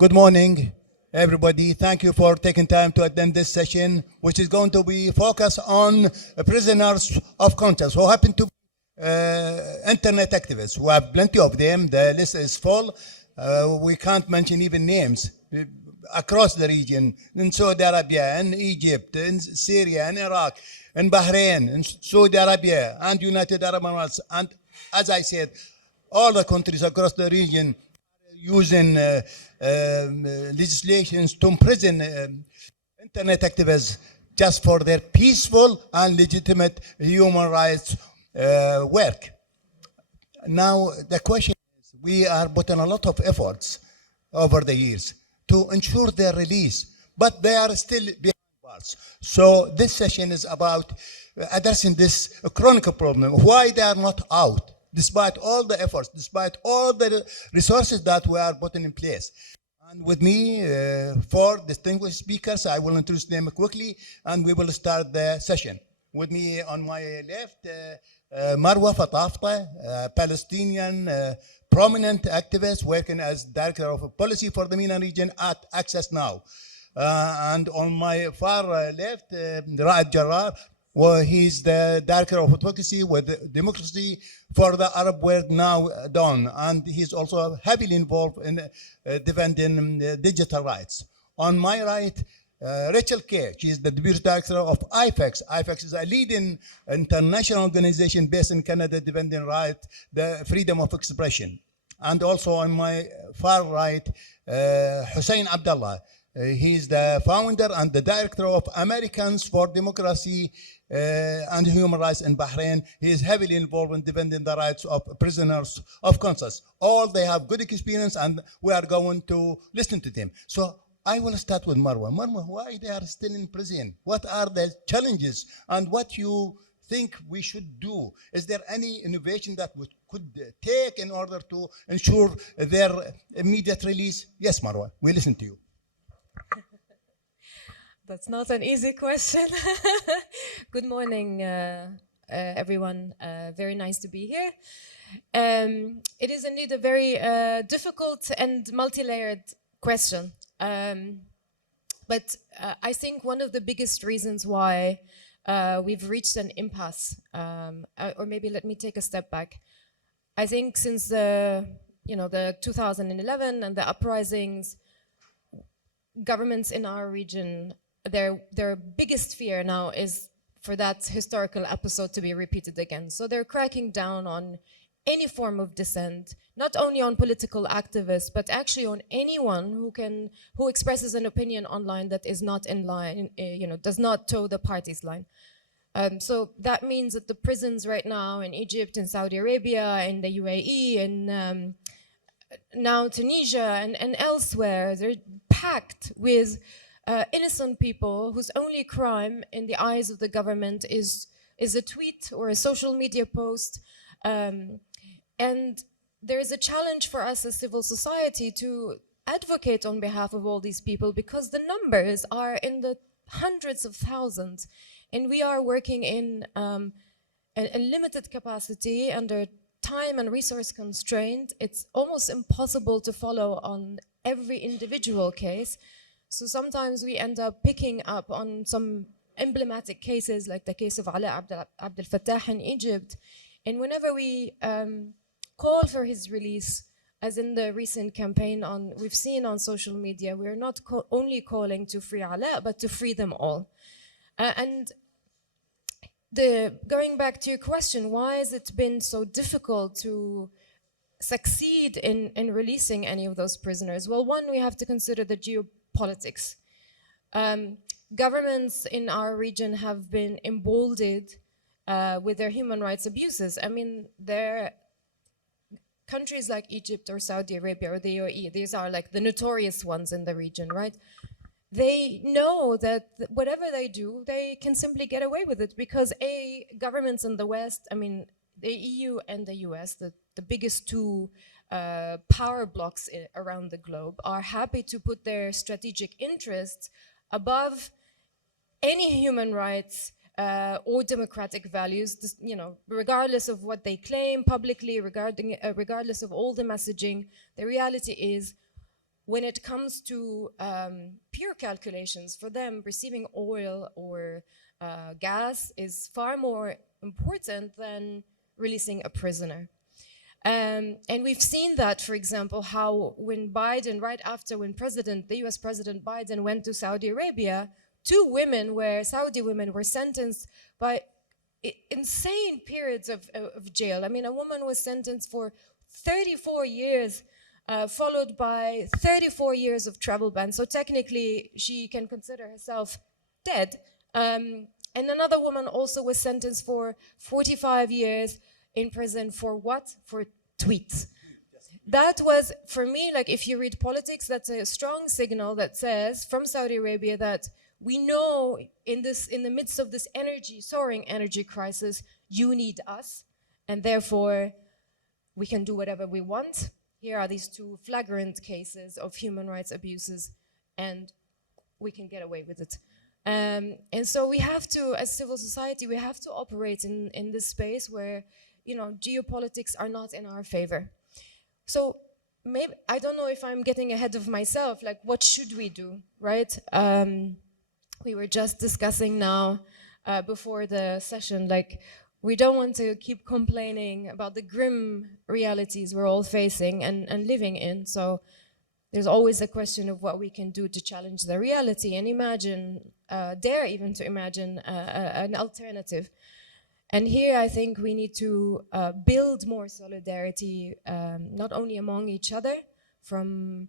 Good morning, everybody. Thank you for taking time to attend this session, which is going to be focused on prisoners of conscience who happen to be internet activists. We have plenty of them. The list is full. We can't mention even names across the region, in Saudi Arabia, in Egypt, in Syria, in Iraq, in Bahrain, in Saudi Arabia, and United Arab Emirates. And as I said, all the countries across the region using legislations to imprison internet activists just for their peaceful and legitimate human rights work. Now, the question is, we are putting a lot of efforts over the years to ensure their release, but they are still behind bars. So this session is about addressing this chronic problem, why they are not out, despite all the efforts, despite all the resources that we are putting in place. And with me, four distinguished speakers, I will introduce them quickly, and we will start the session. With me on my left, Marwa Fatafta, Palestinian prominent activist working as Director of Policy for the MENA region at Access Now. And on my far left, Raed Jarrar, well, he's the Director of Advocacy with Democracy for the Arab World Now Dawn, and he's also heavily involved in defending digital rights. On my right, Rachael Kay, she is the Deputy Director of IFEX. IFEX is a leading international organization based in Canada defending rights, the freedom of expression. And also on my far right, Husain Abdullah. He's the founder and the director of Americans for Democracy and Human Rights in Bahrain. He is heavily involved in defending the rights of prisoners of conscience. All they have good experience, and we are going to listen to them. So I will start with Marwa. Marwa, why they are still in prison? What are the challenges, and what you think we should do? Is there any innovation that we could take in order to ensure their immediate release? Yes, Marwa, we listen to you. That's not an easy question. Good morning, everyone. Very nice to be here. It is indeed a very difficult and multi-layered question. But I think one of the biggest reasons why we've reached an impasse, or maybe let me take a step back. I think since the 2011 and the uprisings, governments in our region, their biggest fear now is for that historical episode to be repeated again. So they're cracking down on any form of dissent, not only on political activists, but actually on anyone who expresses an opinion online that is not in line, does not toe the party's line. So that means that the prisons right now in Egypt, in Saudi Arabia, in the UAE, in now Tunisia and elsewhere, they're packed with innocent people whose only crime in the eyes of the government is a tweet or a social media post. And there is a challenge for us as civil society to advocate on behalf of all these people, because the numbers are in the hundreds of thousands, and we are working in a limited capacity under time and resource constraint. It's almost impossible to follow on every individual case. So sometimes we end up picking up on some emblematic cases, like the case of Abdul Fattah in Egypt. And whenever we call for his release, as in the recent campaign we've seen on social media, we're not only calling to free Ala, but to free them all. And going back to your question, why has it been so difficult to succeed in releasing any of those prisoners? Well, one, we have to consider the geopolitics. Governments in our region have been emboldened with their human rights abuses. I mean, countries like Egypt or Saudi Arabia or the UAE, these are like the notorious ones in the region, right? They know that whatever they do, they can simply get away with it because governments in the West, I mean, the EU and the US, the biggest two power blocks around the globe, are happy to put their strategic interests above any human rights or democratic values, regardless of what they claim publicly, regardless of all the messaging. The reality is when it comes to pure calculations, for them, receiving oil or gas is far more important than releasing a prisoner. And we've seen that, for example, how when Biden, right after when the US President Biden went to Saudi Arabia, Saudi women were sentenced by insane periods of jail. I mean, a woman was sentenced for 34 years, followed by 34 years of travel ban. So technically, she can consider herself dead. And another woman also was sentenced for 45 years in prison for what? For tweets. That was, for me, like if you read politics, that's a strong signal that says from Saudi Arabia that we know in the midst of this soaring energy crisis, you need us, and therefore we can do whatever we want. Here are these two flagrant cases of human rights abuses, and we can get away with it. And so we have to, as civil society, we have to operate in this space where, geopolitics are not in our favor. So maybe, I don't know if I'm getting ahead of myself, like what should we do, right? We were just discussing now before the session, like we don't want to keep complaining about the grim realities we're all facing and living in. So there's always a question of what we can do to challenge the reality and imagine, dare even to imagine an alternative. And here I think we need to build more solidarity, not only among each other, from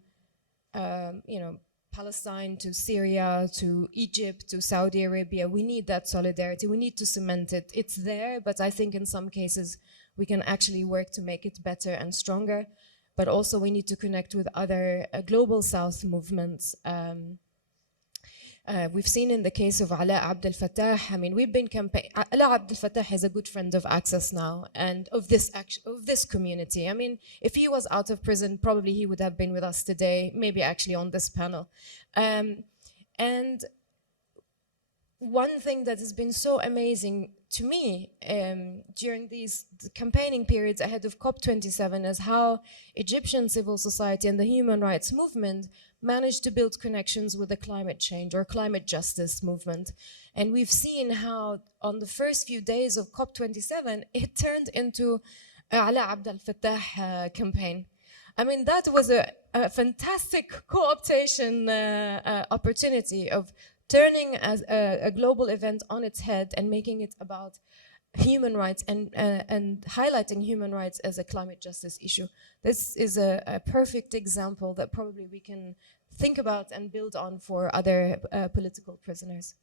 Palestine to Syria to Egypt to Saudi Arabia. We need that solidarity. We need to cement it. It's there, but I think in some cases we can actually work to make it better and stronger. But also we need to connect with other global South movements. We've seen in the case of Ala Abdel Fattah, I mean, we've been campaigning. Ala Abdel Fattah is a good friend of Access Now and of this community. I mean, if he was out of prison, probably he would have been with us today, maybe actually on this panel. And one thing that has been so amazing to me during these campaigning periods ahead of COP27 is how Egyptian civil society and the human rights movement managed to build connections with the climate change or climate justice movement. And we've seen how on the first few days of COP27, it turned into Ala Abdel Fattah campaign. I mean, that was a fantastic co-optation opportunity of turning as a global event on its head and making it about human rights and highlighting human rights as a climate justice issue. This is a perfect example that probably we can think about and build on for other political prisoners.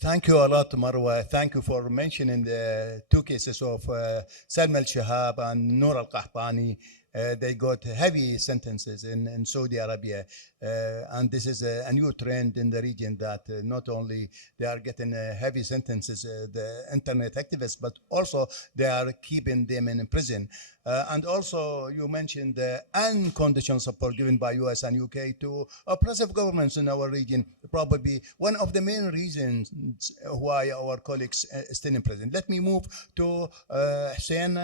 Thank you a lot, Marwa. Thank you for mentioning the two cases of Salma al-Shihab and Noor al-Qahtani. They got heavy sentences in Saudi Arabia. And this is a new trend in the region that not only they are getting heavy sentences, the internet activists, but also they are keeping them in prison. And also you mentioned the unconditional support given by US and UK to oppressive governments in our region, probably one of the main reasons why our colleagues still in prison. Let me move to Husain.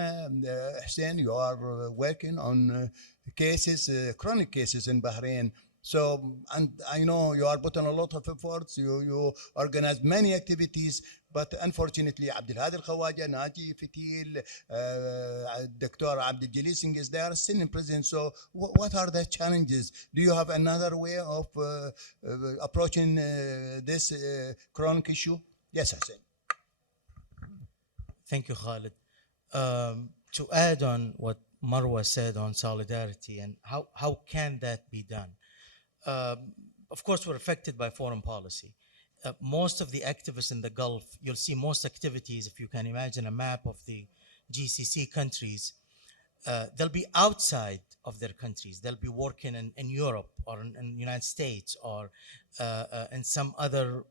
Husain, you are working on cases, chronic cases in Bahrain. So, and I know you are putting a lot of efforts, you organize many activities, but unfortunately, Abdullah al-Khawaja, Naji, Fitil, Dr. Abdul Jalising is there, still in prison. So what are the challenges? Do you have another way of approaching this chronic issue? Yes, Husain. Thank you, Khalid. To add on what Marwa said on solidarity and how can that be done? Of course, we're affected by foreign policy. Most of the activists in the Gulf, you'll see most activities, if you can imagine a map of the GCC countries, they'll be outside of their countries. They'll be working in Europe or in the United States or in some other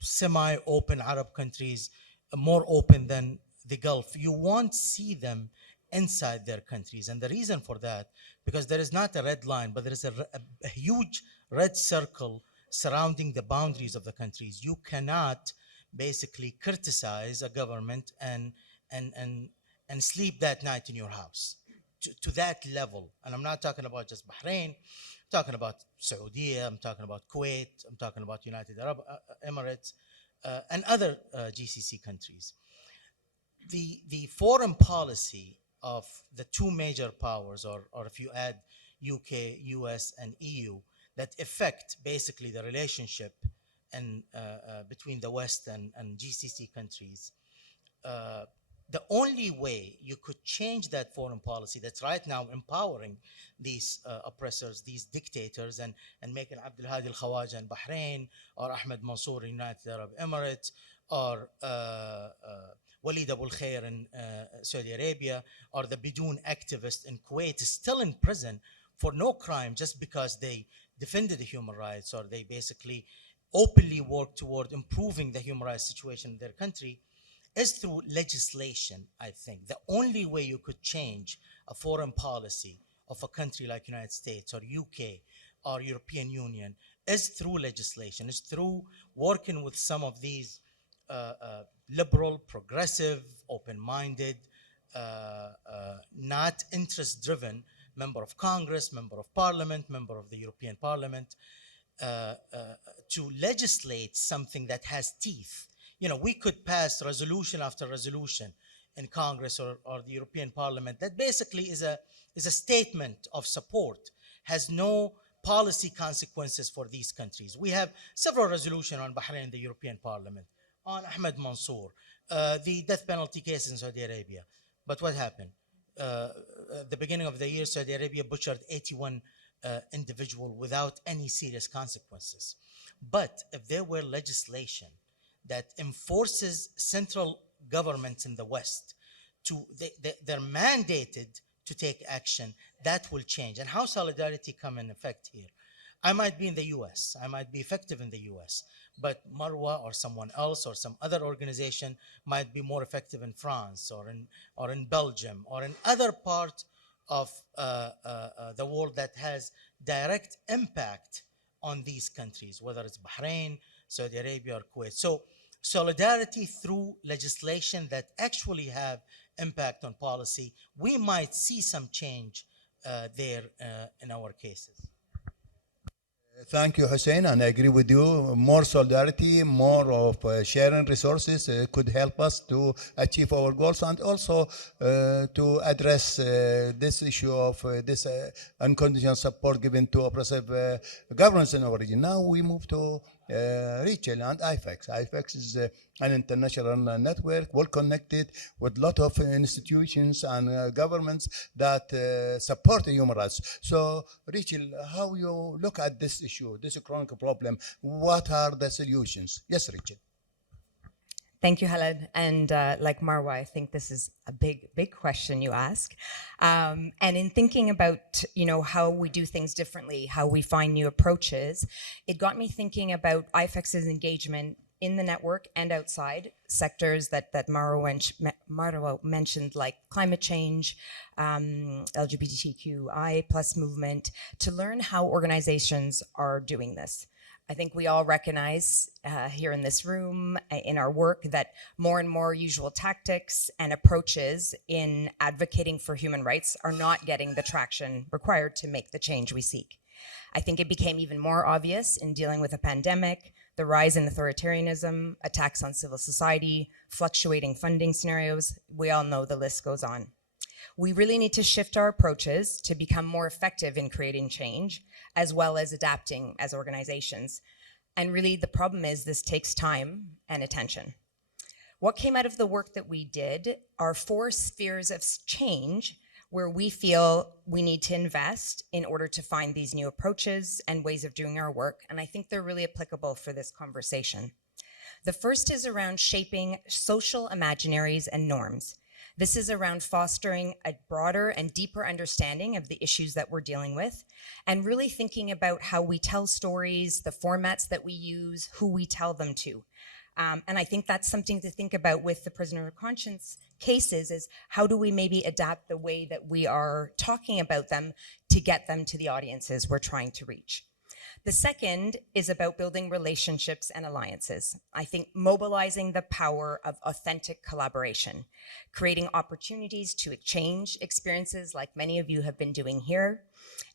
semi-open Arab countries, more open than the Gulf. You won't see them inside their countries. And the reason for that, because there is not a red line, but there is a huge red circle surrounding the boundaries of the countries. You cannot basically criticize a government and sleep that night in your house. to that level. And I'm not talking about just Bahrain, I'm talking about Saudi, I'm talking about Kuwait, I'm talking about United Arab Emirates, and other GCC countries. The foreign policy of the two major powers, or if you add UK, US, and EU, that affect basically the relationship and between the West and GCC countries, the only way you could change that foreign policy that's right now empowering these oppressors, these dictators, and making Abdul Hadi al-Khawaja in Bahrain, or Ahmed Mansour in United Arab Emirates, or Walid Abu al-Khair in Saudi Arabia, or the Bidun activist in Kuwait is still in prison for no crime just because they defended the human rights, or they basically openly work toward improving the human rights situation in their country, is through legislation. I think the only way you could change a foreign policy of a country like United States or UK or European Union is through legislation, is through working with some of these liberal, progressive, open-minded, not interest-driven member of Congress, member of Parliament, member of the European Parliament, to legislate something that has teeth. You know, we could pass resolution after resolution in Congress or the European Parliament that basically is a statement of support, has no policy consequences for these countries. We have several resolutions on Bahrain in the European Parliament, on Ahmed Mansour, the death penalty case in Saudi Arabia. But what happened? At the beginning of the year, Saudi Arabia butchered 81 individuals without any serious consequences. But if there were legislation that enforces central governments in the West they're mandated to take action, that will change. And how solidarity come in effect here? I might be in the US, I might be effective in the US, but Marwa or someone else or some other organization might be more effective in France or in Belgium or in other parts of the world that has direct impact on these countries, whether it's Bahrain, Saudi Arabia, or Kuwait. So solidarity through legislation that actually have impact on policy, we might see some change there in our cases. Thank you, Hussein, and I agree with you. More solidarity, more of sharing resources could help us to achieve our goals, and also to address this issue of this unconditional support given to oppressive governments in our region. Now we move to Rachael and IFEX. IFEX is an international network, well connected with a lot of institutions and governments that support human rights. So, Rachael, how you look at this issue, this chronic problem? What are the solutions? Yes, Rachael. Thank you, Khalid. And like Marwa, I think this is a big question you ask. And in thinking about, how we do things differently, how we find new approaches, it got me thinking about IFEX's engagement in the network and outside sectors that Marwa mentioned, like climate change, LGBTQI plus movement, to learn how organizations are doing this. I think we all recognize here in this room, in our work, that more and more usual tactics and approaches in advocating for human rights are not getting the traction required to make the change we seek. I think it became even more obvious in dealing with a pandemic, the rise in authoritarianism, attacks on civil society, fluctuating funding scenarios. We all know the list goes on. We really need to shift our approaches to become more effective in creating change, as well as adapting as organizations. And really the problem is this takes time and attention. What came out of the work that we did are 4 spheres of change where we feel we need to invest in order to find these new approaches and ways of doing our work. And I think they're really applicable for this conversation. The first is around shaping social imaginaries and norms. This is around fostering a broader and deeper understanding of the issues that we're dealing with, and really thinking about how we tell stories, the formats that we use, who we tell them to. And I think that's something to think about with the prisoner of conscience cases, is how do we maybe adapt the way that we are talking about them to get them to the audiences we're trying to reach. The second is about building relationships and alliances. I think mobilizing the power of authentic collaboration, creating opportunities to exchange experiences like many of you have been doing here,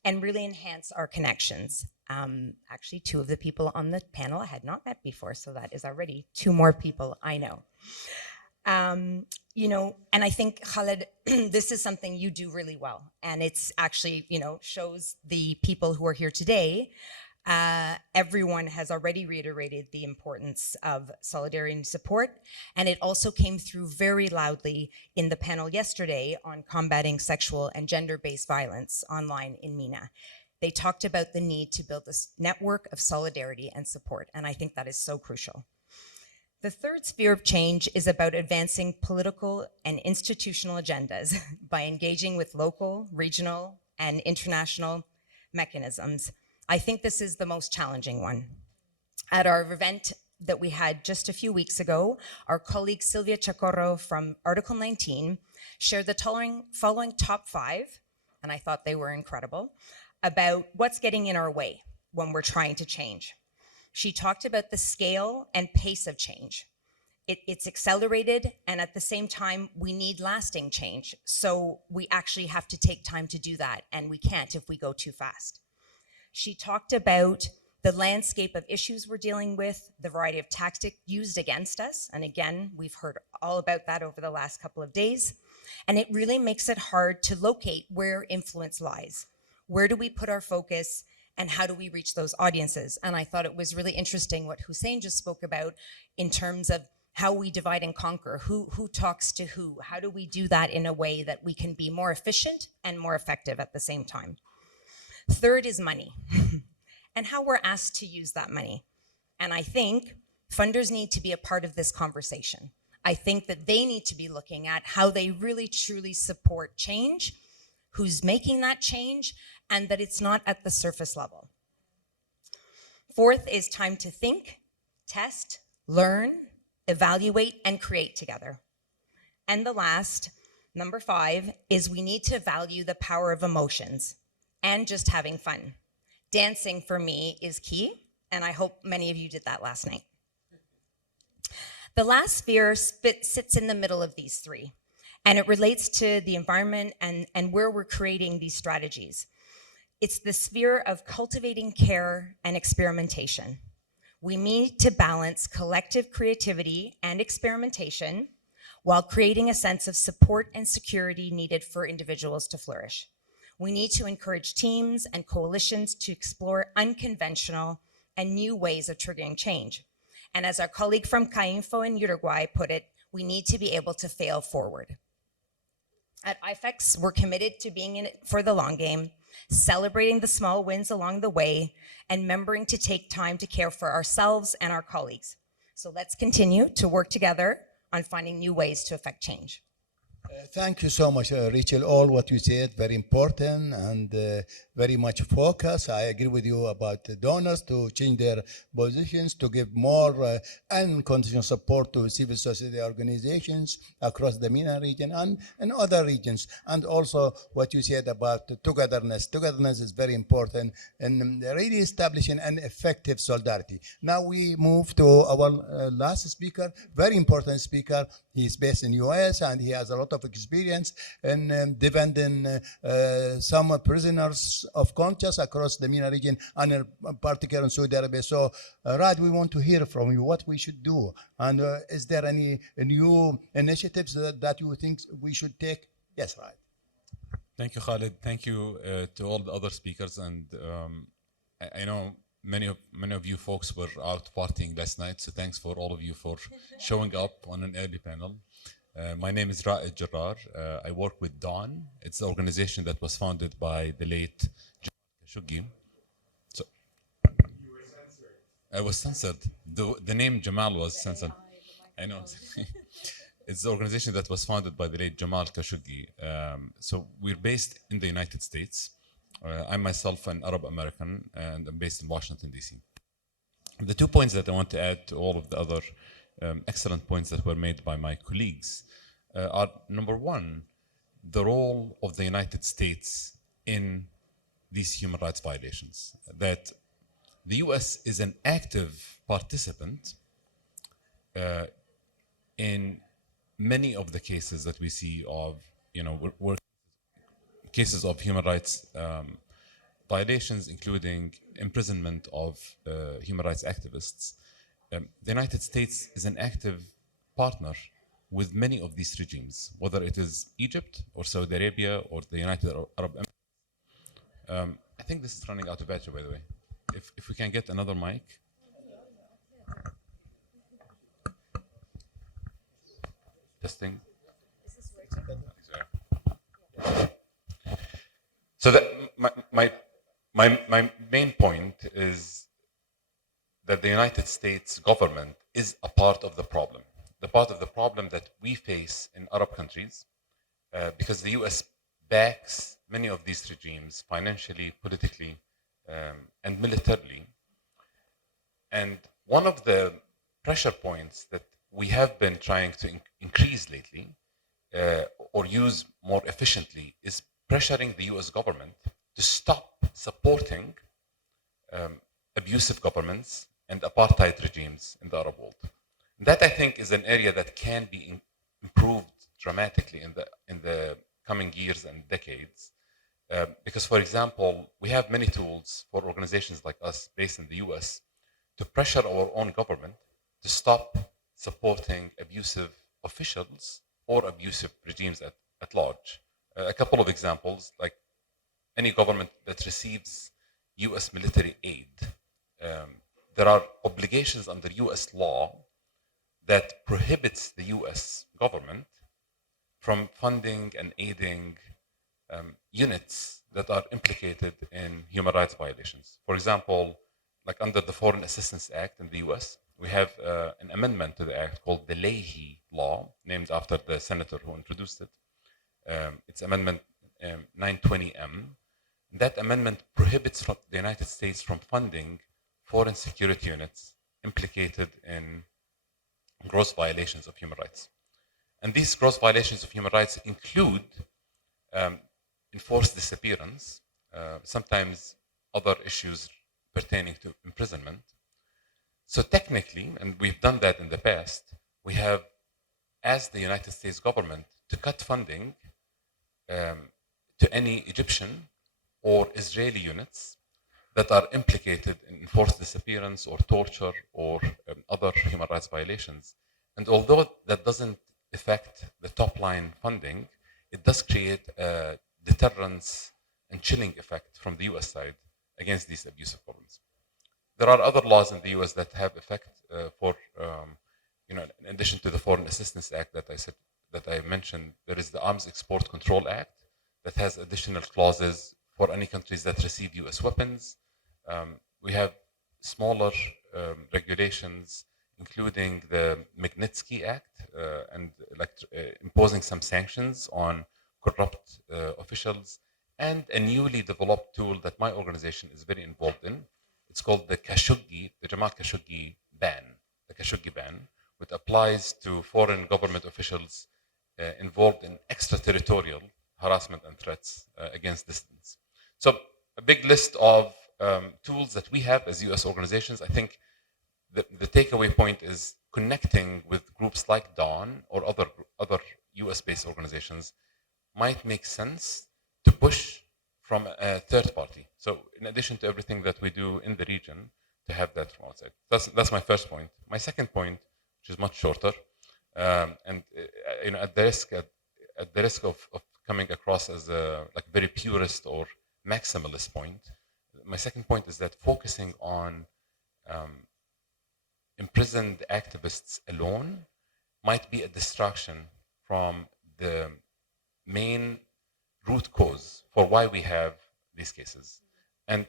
and really enhance our connections. Actually, two of the people on the panel I had not met before, so that is already two more people I know. You know, and I think, Khalid, this is something you do really well. And it's actually, you know, shows the people who are here today. Everyone has already reiterated the importance of solidarity and support. And it also came through very loudly in the panel yesterday on combating sexual and gender-based violence online in MENA. They talked about the need to build this network of solidarity and support. And I think that is so crucial. The third sphere of change is about advancing political and institutional agendas by engaging with local, regional, and international mechanisms. I think this is the most challenging one. At our event that we had just a few weeks ago, our colleague Silvia Chacorro from Article 19 shared the following top 5, and I thought they were incredible, about what's getting in our way when we're trying to change. She talked about the scale and pace of change. It's accelerated, and at the same time, we need lasting change. So we actually have to take time to do that, and we can't if we go too fast. She talked about the landscape of issues we're dealing with, the variety of tactics used against us, and again, we've heard all about that over the last couple of days, and it really makes it hard to locate where influence lies. Where do we put our focus? And how do we reach those audiences? And I thought it was really interesting what Husain just spoke about in terms of how we divide and conquer, who talks to who, how do we do that in a way that we can be more efficient and more effective at the same time. Third is money and how we're asked to use that money. And I think funders need to be a part of this conversation. I think that they need to be looking at how they really truly support change, who's making that change, and that it's not at the surface level. Fourth is time to think, test, learn, evaluate, and create together. And the last, number 5, is we need to value the power of emotions and just having fun. Dancing for me is key, and I hope many of you did that last night. The last sphere sits in the middle of these 3, and it relates to the environment and where we're creating these strategies. It's the sphere of cultivating care and experimentation. We need to balance collective creativity and experimentation while creating a sense of support and security needed for individuals to flourish. We need to encourage teams and coalitions to explore unconventional and new ways of triggering change. And as our colleague from CAINFO in Uruguay put it, we need to be able to fail forward. At IFEX, we're committed to being in it for the long game, celebrating the small wins along the way, and remembering to take time to care for ourselves and our colleagues. So let's continue to work together on finding new ways to affect change. Thank you so much, Rachel. All what you said, very important and very much focused. I agree with you about the donors to change their positions, to give more unconditional support to civil society organizations across the MENA region and in other regions. And also what you said about togetherness. Togetherness is very important in really establishing an effective solidarity. Now we move to our last speaker, very important speaker. He's based in US and he has a lot of experience in defending some prisoners of conscience across the MENA region and in particular in Saudi Arabia. So Raed, we want to hear from you what we should do. And is there any new initiatives that you think we should take? Yes, Raed. Thank you, Khalid. Thank you to all the other speakers. And I know many of you folks were out partying last night, so thanks for all of you for showing up on an early panel. My name is Raed Jarrar. I work with Dawn. It's the organization that was founded by the late Jamal Khashoggi. So you were censored. I was censored. The name Jamal was censored. I know. It's the organization that was founded by the late Jamal Khashoggi. So we're based in the United States. I'm myself an Arab American, and I'm based in Washington, D.C. The 2 points that I want to add to all of the other excellent points that were made by my colleagues are, number 1, the role of the United States in these human rights violations. That the US is an active participant in many of the cases that we see of, cases of human rights violations, including imprisonment of human rights activists. The United States is an active partner with many of these regimes, whether it is Egypt or Saudi Arabia or the United Arab Emirates. I think this is running out of battery, by the way. If we can get another mic. Testing. So that my main point is that the United States government is a part of the problem. The part of the problem that we face in Arab countries, because the US backs many of these regimes financially, politically, and militarily. And one of the pressure points that we have been trying to increase lately, or use more efficiently, is pressuring the US government to stop supporting abusive governments and apartheid regimes in the Arab world. That, I think, is an area that can be improved dramatically in the coming years and decades. Because, for example, we have many tools for organizations like us based in the US to pressure our own government to stop supporting abusive officials or abusive regimes at large. A couple of examples, like any government that receives US military aid, there are obligations under US law that prohibits the US government from funding and aiding units that are implicated in human rights violations. For example, like under the Foreign Assistance Act in the US, we have an amendment to the act called the Leahy Law, named after the senator who introduced it. It's Amendment 920M. That amendment prohibits the United States from funding foreign security units implicated in gross violations of human rights. And these gross violations of human rights include enforced disappearance, sometimes other issues pertaining to imprisonment. So technically, and we've done that in the past, we have asked the United States government to cut funding to any Egyptian or Israeli units that are implicated in enforced disappearance or torture or other human rights violations. And although that doesn't affect the top line funding, it does create a deterrence and chilling effect from the US side against these abusive governments. There are other laws in the US that have effect in addition to the Foreign Assistance Act that I mentioned, there is the Arms Export Control Act that has additional clauses for any countries that receive US weapons. We have smaller regulations, including the Magnitsky Act and imposing some sanctions on corrupt officials, and a newly developed tool that my organization is very involved in. It's called the Khashoggi, the Jamal Khashoggi ban, the Khashoggi ban, which applies to foreign government officials involved in extraterritorial harassment and threats against dissidents. So a big list of tools that we have as US organizations. I think the takeaway point is connecting with groups like DAWN or other US-based organizations might make sense to push from a third party. So in addition to everything that we do in the region, to have that from outside. That's my first point. My second point, which is much shorter, and at the risk of coming across as a very purist or maximalist point, my second point is that focusing on imprisoned activists alone might be a distraction from the main root cause for why we have these cases. And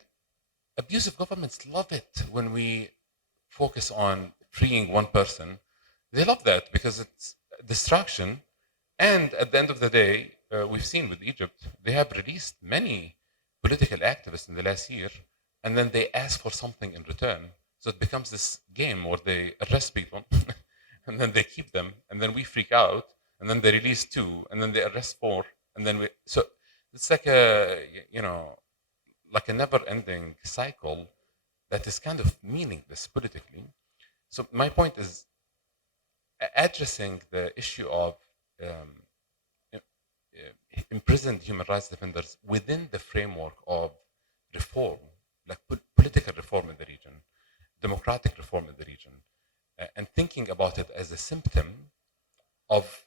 abusive governments love it when we focus on freeing one person. They love that because it's a distraction. And at the end of the day, we've seen with Egypt, they have released many political activists in the last year, and then they ask for something in return. So it becomes this game where they arrest people and then they keep them, and then we freak out, and then they release 2, and then they arrest 4, and then so it's like a never-ending cycle that is kind of meaningless politically. So my point is addressing the issue of imprisoned human rights defenders within the framework of reform, like political reform in the region, democratic reform in the region, and thinking about it as a symptom of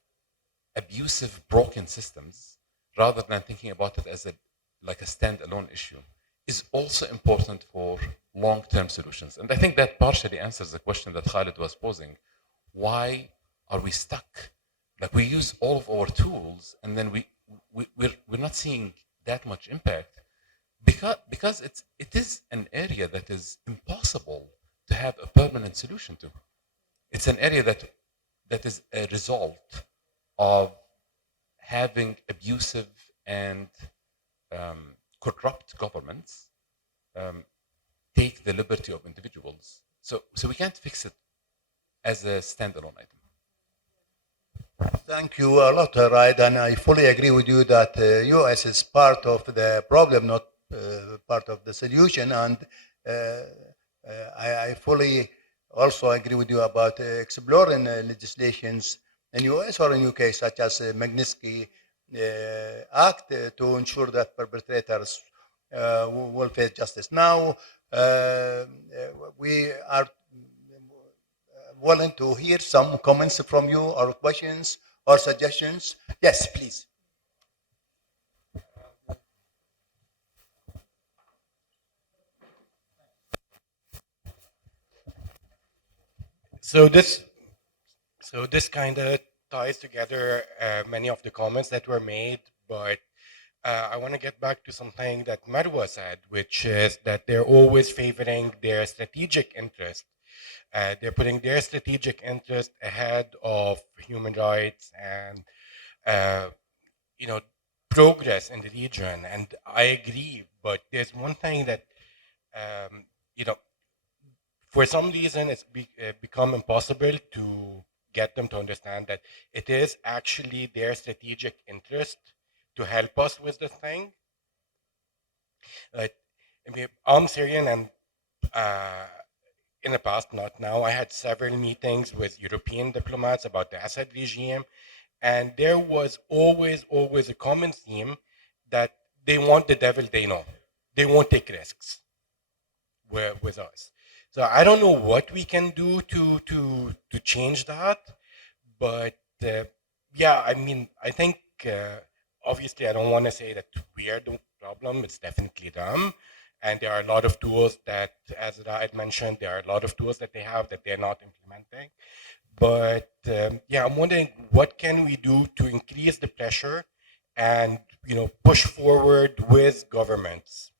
abusive, broken systems, rather than thinking about it as like a standalone issue, is also important for long-term solutions. And I think that partially answers the question that Khalid was posing. Why are we stuck? Like, we use all of our tools, and then we're not seeing that much impact because it is an area that is impossible to have a permanent solution to. It's an area that is a result of having abusive and corrupt governments take the liberty of individuals. So we can't fix it as a standalone item. Thank you a lot, Raed, and I fully agree with you that US is part of the problem, not part of the solution. And I fully also agree with you about exploring legislations in US or in UK, such as Magnitsky Act, to ensure that perpetrators will face justice. Now, we are willing to hear some comments from you, or questions or suggestions. Yes, please. So this kind of ties together many of the comments that were made, but I want to get back to something that Marwa said, which is that they're always favoring their strategic interest. They're putting their strategic interest ahead of human rights and progress in the region. And I agree, but there's one thing that for some reason it's become impossible to get them to understand that it is actually their strategic interest to help us with this thing. I'm Syrian, and in the past, not now, I had several meetings with European diplomats about the Assad regime, and there was always a common theme that they want the devil they know. They won't take risks with us. So I don't know what we can do to change that, but yeah, I mean, I think obviously I don't want to say that we are the problem. It's definitely them. And there are a lot of tools that, as Raed mentioned, there are a lot of tools that they have that they're not implementing. But yeah, I'm wondering what can we do to increase the pressure and push forward with governments.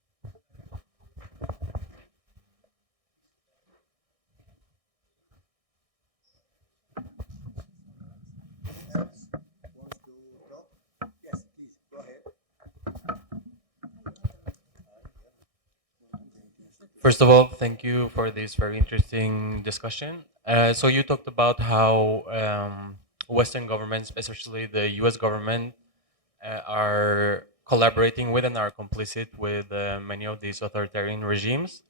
Yes, please go ahead. First of all, thank you for this very interesting discussion. So you talked about how Western governments, especially the US government, are collaborating with and are complicit with many of these authoritarian regimes.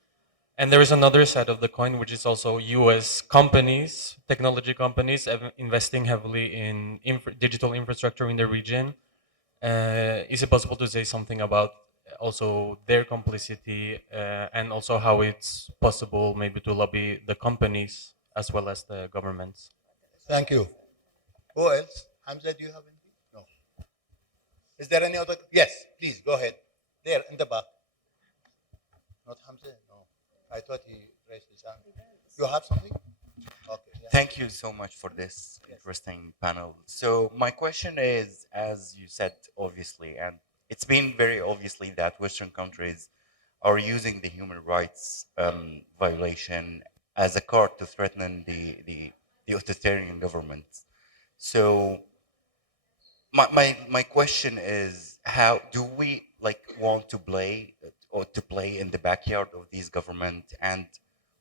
And there is another side of the coin, which is also US companies, technology companies, investing heavily in digital infrastructure in the region. Is it possible to say something about also their complicity and also how it's possible maybe to lobby the companies as well as the governments? Thank you. Who else? Hamza, do you have anything? No. Is there any other? Yes, please go ahead. There in the back. Not Hamza? No. I thought he raised his hand. You have something? Okay. Yeah. Thank you so much for this interesting panel. So my question is, as you said, obviously, and it's been very obviously that Western countries are using the human rights violation as a card to threaten the authoritarian governments. So my question is, how do we want to play in the backyard of these government, and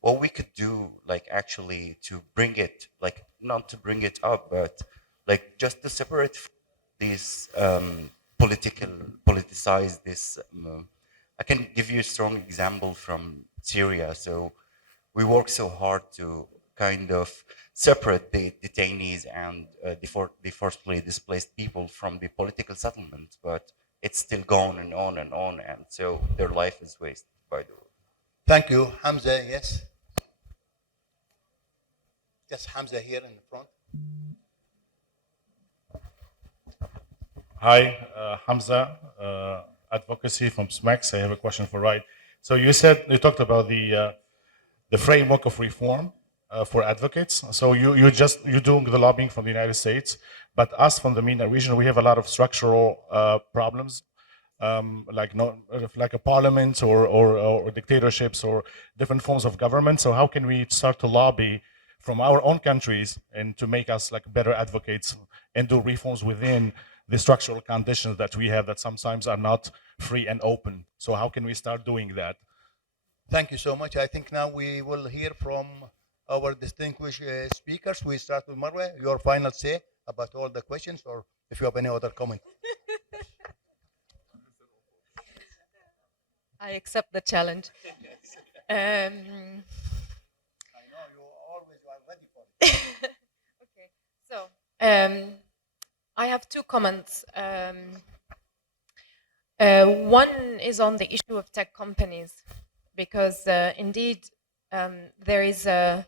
what we could do actually to bring it not to bring it up, but just to separate these politicize this. I can give you a strong example from Syria. So we work so hard to kind of separate the detainees and the forcibly displaced people from the political settlement, but it's still going and on and on, and so their life is wasted, by the way. Thank you. Hamza, yes? Yes, Hamza here in the front. Hi, Hamza, advocacy from SMAX. I have a question for Raed. So you talked about the framework of reform for advocates. So you're doing the lobbying from the United States, but us from the MENA region, we have a lot of structural problems, like a parliament or dictatorships or different forms of government. So how can we start to lobby from our own countries and to make us like better advocates and do reforms within the structural conditions that we have that sometimes are not free and open? So how can we start doing that? Thank you so much. I think now we will hear from our distinguished speakers. We start with Marwa. Your final say about all the questions, or if you have any other comment. I accept the challenge. I know you always are ready for it. Okay, so I have two comments. One is on the issue of tech companies, because indeed there is a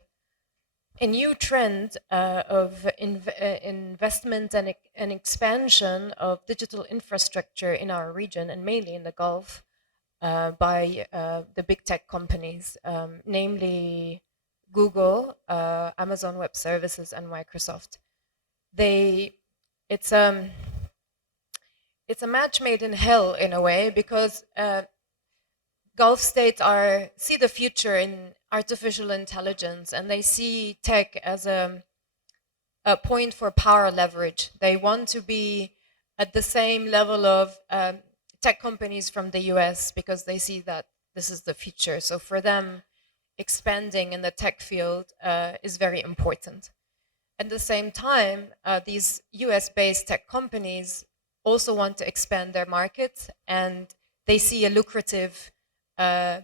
new trend of investment and expansion of digital infrastructure in our region, and mainly in the Gulf, by the big tech companies, namely Google, Amazon Web Services, and Microsoft. It's a match made in hell in a way, because Gulf states see the future in artificial intelligence, and they see tech as a point for power leverage. They want to be at the same level of tech companies from the US, because they see that this is the future. So for them, expanding in the tech field is very important. At the same time, these US-based tech companies also want to expand their market, and they see a lucrative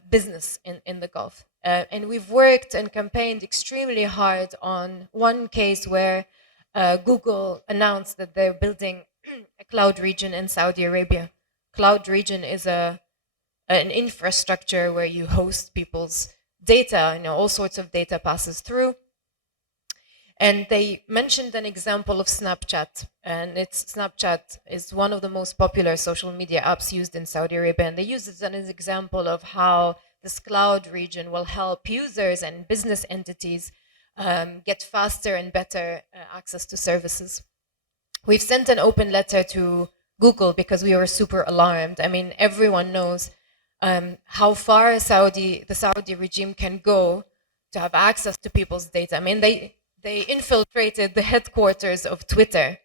business in the Gulf. And we've worked and campaigned extremely hard on one case where Google announced that they're building a cloud region in Saudi Arabia. Cloud region is an infrastructure where you host people's data, all sorts of data passes through. And they mentioned an example of Snapchat, and Snapchat is one of the most popular social media apps used in Saudi Arabia, and they use it as an example of how this cloud region will help users and business entities get faster and better access to services. We've sent an open letter to Google because we were super alarmed. I mean, everyone knows how far the Saudi regime can go to have access to people's data. I mean, they infiltrated the headquarters of Twitter.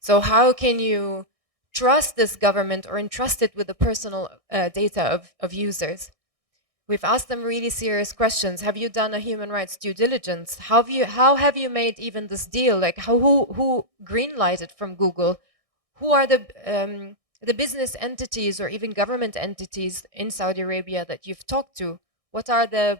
So how can you trust this government or entrust it with the personal data of users? We've asked them really serious questions. Have you done a human rights due diligence? How have you made even this deal? Like who greenlighted from Google? Who are the business entities or even government entities in Saudi Arabia that you've talked to? What are the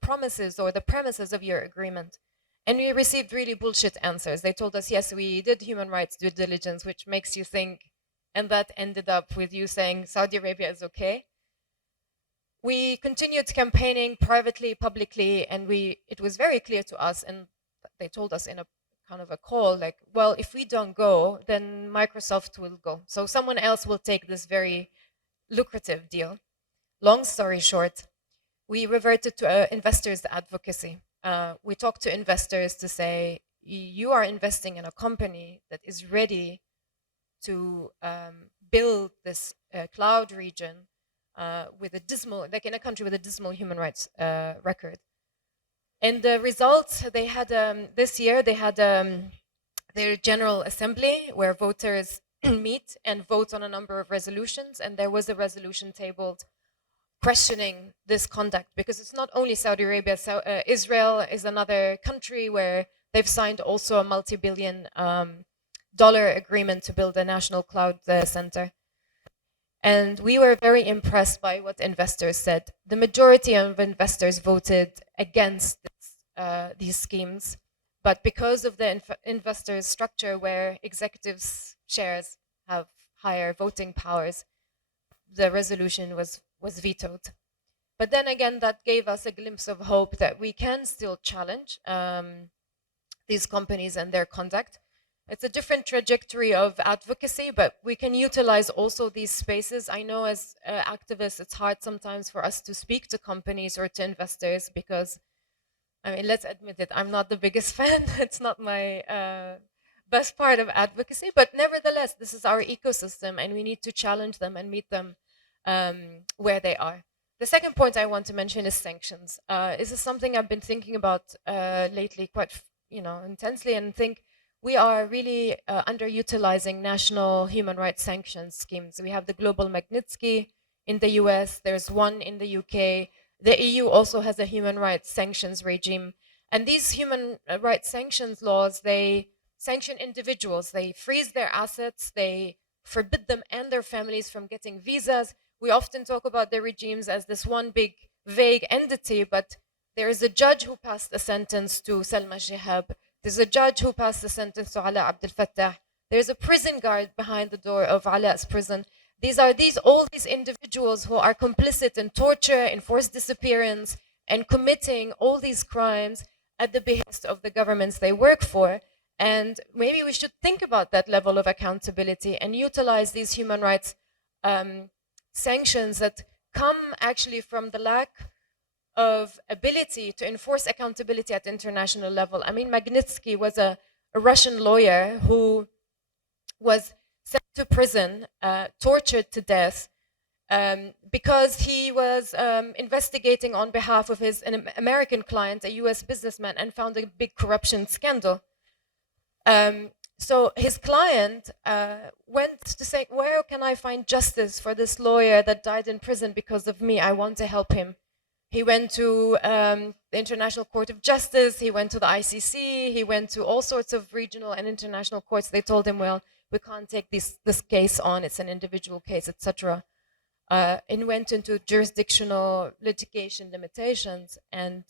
promises or the premises of your agreement? And we received really bullshit answers. They told us, yes, we did human rights due diligence, which makes you think, and that ended up with you saying Saudi Arabia is okay. We continued campaigning privately, publicly, and it was very clear to us, and they told us in a kind of a call, like, well, if we don't go, then Microsoft will go. So someone else will take this very lucrative deal. Long story short, we reverted to investors' advocacy. We talked to investors to say, you are investing in a company that is ready to build this cloud region with a dismal, like in a country with a dismal human rights record. And the results, they had, this year, they had their General Assembly where voters meet and vote on a number of resolutions. And there was a resolution tabled questioning this conduct, because it's not only Saudi Arabia. So, Israel is another country where they've signed also a multi-billion dollar agreement to build a national cloud center. And we were very impressed by what investors said. The majority of investors voted against these schemes, but because of the investor structure where executives' shares have higher voting powers, the resolution was vetoed. But then again, that gave us a glimpse of hope that we can still challenge these companies and their conduct. It's a different trajectory of advocacy, but we can utilize also these spaces. I know as activists, it's hard sometimes for us to speak to companies or to investors because, I mean, let's admit it, I'm not the biggest fan. It's not my best part of advocacy, but nevertheless, this is our ecosystem and we need to challenge them and meet them where they are. The second point I want to mention is sanctions. This is something I've been thinking about lately quite intensely, and think we are really underutilizing national human rights sanctions schemes. We have the Global Magnitsky in the US, there's one in the UK. The EU also has a human rights sanctions regime. And these human rights sanctions laws, they sanction individuals, they freeze their assets, they forbid them and their families from getting visas. We often talk about the regimes as this one big vague entity, but there is a judge who passed a sentence to Salma Shihab. There's a judge who passed a sentence to Ala Abdel Fattah. There's a prison guard behind the door of Ala's prison. All these individuals who are complicit in torture, enforced disappearance, and committing all these crimes at the behest of the governments they work for. And maybe we should think about that level of accountability and utilize these human rights sanctions that come actually from the lack of ability to enforce accountability at international level. I mean, Magnitsky was a Russian lawyer who was sent to prison, tortured to death, because he was investigating on behalf of an American client, a US businessman, and found a big corruption scandal. So his client went to say, where can I find justice for this lawyer that died in prison because of me? I want to help him. He went to the International Court of Justice, he went to the ICC, he went to all sorts of regional and international courts. They told him, well, we can't take this case on, it's an individual case, etc. And went into jurisdictional litigation limitations, and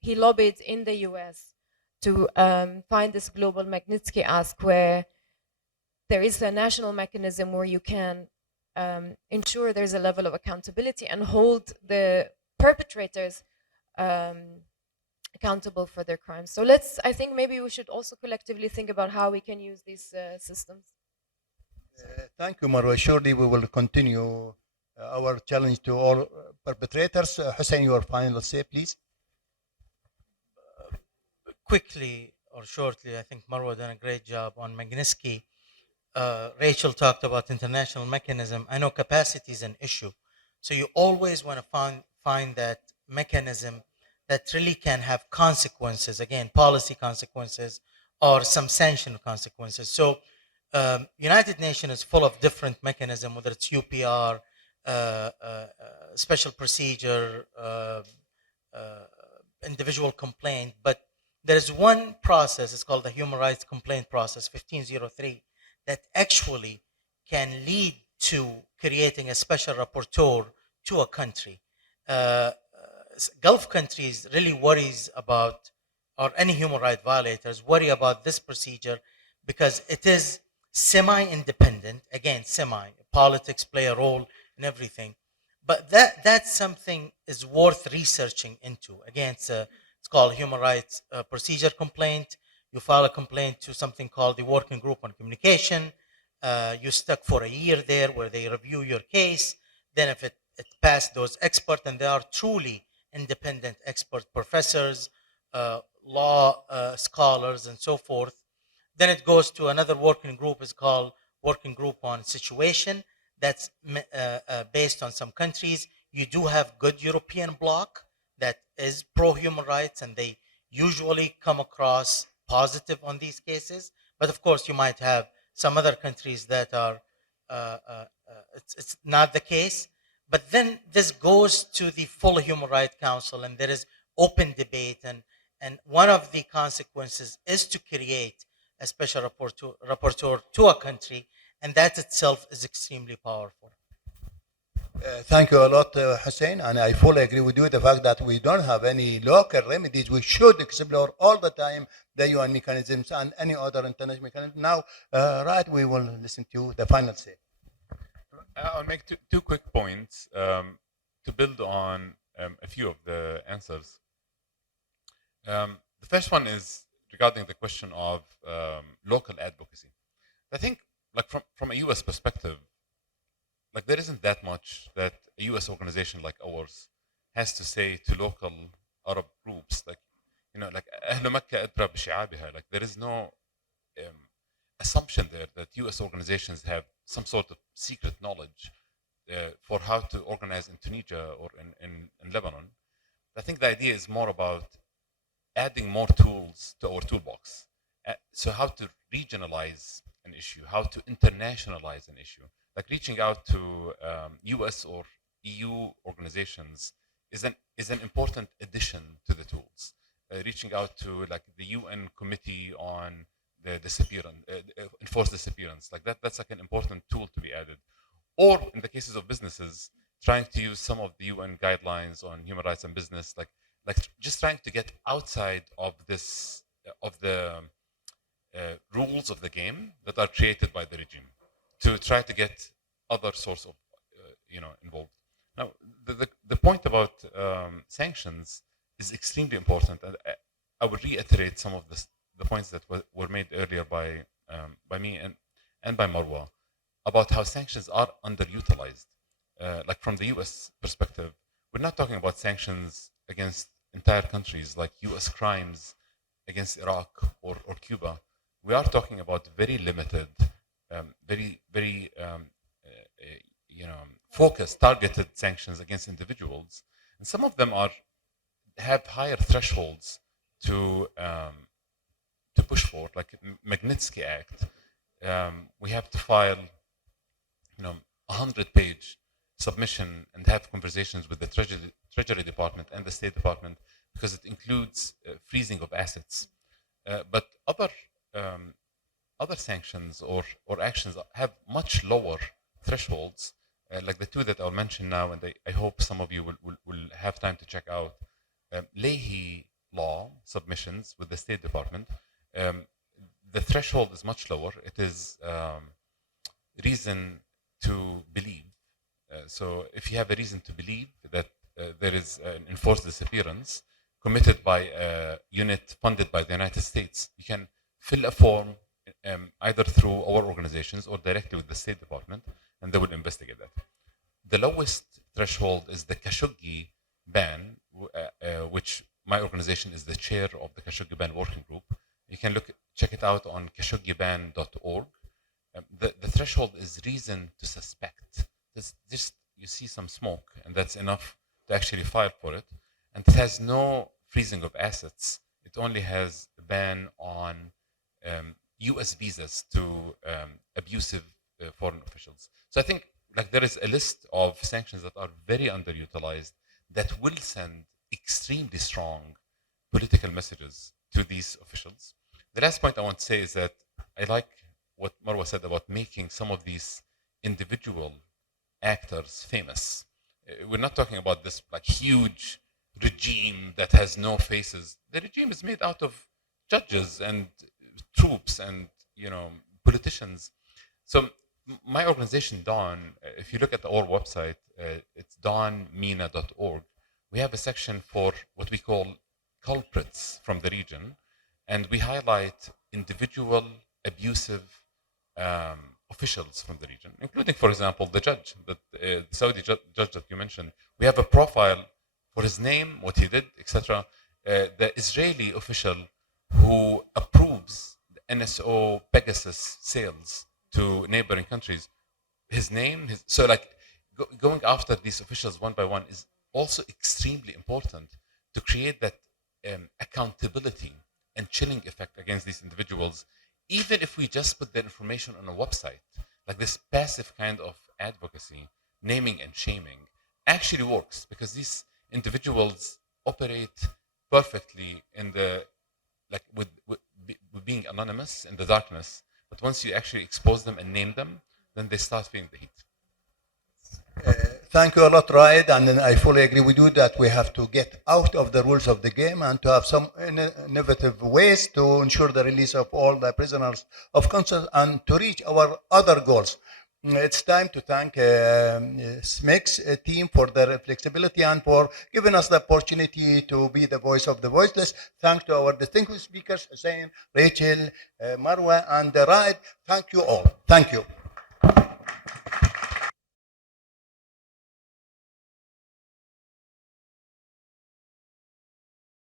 he lobbied in the US to find this global Magnitsky Act, where there is a national mechanism where you can ensure there's a level of accountability and hold the perpetrators accountable for their crimes. So I think maybe we should also collectively think about how we can use these systems. Thank you, Marwa. Surely we will continue our challenge to all perpetrators. Husain, your final say, please. Quickly or shortly, I think Marwa done a great job on Magnitsky. Rachael talked about international mechanism. I know capacity is an issue. So you always want to find that mechanism that really can have consequences, again, policy consequences or some sanction consequences. So United Nations is full of different mechanisms, whether it's UPR, special procedure, individual complaint, but there is one process, it's called the Human Rights Complaint Process 1503, that actually can lead to creating a special rapporteur to a country. Gulf countries really worries about, or any human rights violators worry about this procedure because it is semi-independent. Again, politics play a role in everything, but that's something is worth researching into. Again, it's called Human Rights Procedure Complaint. You file a complaint to something called the Working Group on Communication. You're stuck for a year there where they review your case. Then if it passed those experts, and they are truly independent expert professors, law scholars, and so forth, then it goes to another working group. It's called Working Group on Situation. That's based on some countries. You do have good European bloc that is pro-human rights, and they usually come across positive on these cases. But of course, you might have some other countries that are, it's not the case. But then this goes to the full Human Rights Council, and there is open debate. And one of the consequences is to create a special rapporteur to a country, and that itself is extremely powerful. Thank you a lot, Hussein, and I fully agree with you. The fact that we don't have any local remedies, we should explore all the time the UN mechanisms and any other international mechanism. Now, Raed, we will listen to the final say. I'll make two quick points to build on a few of the answers. The first one is regarding the question of local advocacy. I think, like from a U.S. perspective, like there isn't that much that a U.S. organization like ours has to say to local Arab groups. Like, like أهل مكة أدرى بشعابها. Like there is no assumption there that U.S. organizations have some sort of secret knowledge for how to organize in Tunisia or in Lebanon. I think the idea is more about adding more tools to our toolbox. So how to regionalize an issue, how to internationalize an issue. Like reaching out to US or EU organizations is an important addition to the tools. Reaching out to like the UN Committee on the disappearance, enforced disappearance, like that's like an important tool to be added. Or in the cases of businesses, trying to use some of the UN guidelines on human rights and business, like just trying to get outside of this of the rules of the game that are created by the regime, to try to get other source of involved. Now, the point about sanctions is extremely important, and I would reiterate some of the points that were made earlier by me and by Marwa about how sanctions are underutilized. Like from the U.S. perspective, we're not talking about sanctions against entire countries like U.S. crimes against Iraq or Cuba. We are talking about very limited, very focused, targeted sanctions against individuals, and some of them have higher thresholds to push for, like Magnitsky Act. We have to file, 100-page submission and have conversations with the Treasury Department and the State Department because it includes freezing of assets. But other sanctions or actions have much lower thresholds, like the two that I'll mention now, and I hope some of you will have time to check out. Leahy law submissions with the State Department, the threshold is much lower. It is reason to believe. So if you have a reason to believe that there is an enforced disappearance committed by a unit funded by the United States, you can fill a form either through our organizations or directly with the State Department, and they will investigate that. The lowest threshold is the Khashoggi ban, which my organization is the chair of the Khashoggi ban working group. You can check it out on khashoggiban.org. The threshold is reason to suspect. Just you see some smoke, and that's enough to actually file for it. And it has no freezing of assets. It only has a ban on U.S. visas to abusive foreign officials. So I think there is a list of sanctions that are very underutilized that will send extremely strong political messages to these officials. The last point I want to say is that I like what Marwa said about making some of these individual actors famous. We're not talking about this huge regime that has no faces. The regime is made out of judges and troops and politicians. So my organization, Dawn, if you look at our website, it's dawnmina.org. We have a section for what we call culprits from the region, and we highlight individual abusive officials from the region, including, for example, the judge, the Saudi judge that you mentioned. We have a profile for his name, what he did, etc. The Israeli official who approves the NSO Pegasus sales to neighboring countries, his name, going after these officials one by one is also extremely important to create that accountability and chilling effect against these individuals. Even if we just put their information on a website, like this passive kind of advocacy, naming and shaming, actually works because these individuals operate perfectly in the with being anonymous in the darkness. But once you actually expose them and name them, then they start feeling the heat. Thank you a lot, Raed, and then I fully agree with you that we have to get out of the rules of the game and to have some innovative ways to ensure the release of all the prisoners of conscience and to reach our other goals. It's time to thank SMEC's team for their flexibility and for giving us the opportunity to be the voice of the voiceless. Thanks to our distinguished speakers, Husain, Rachael, Marwa, and Raed. Thank you all. Thank you.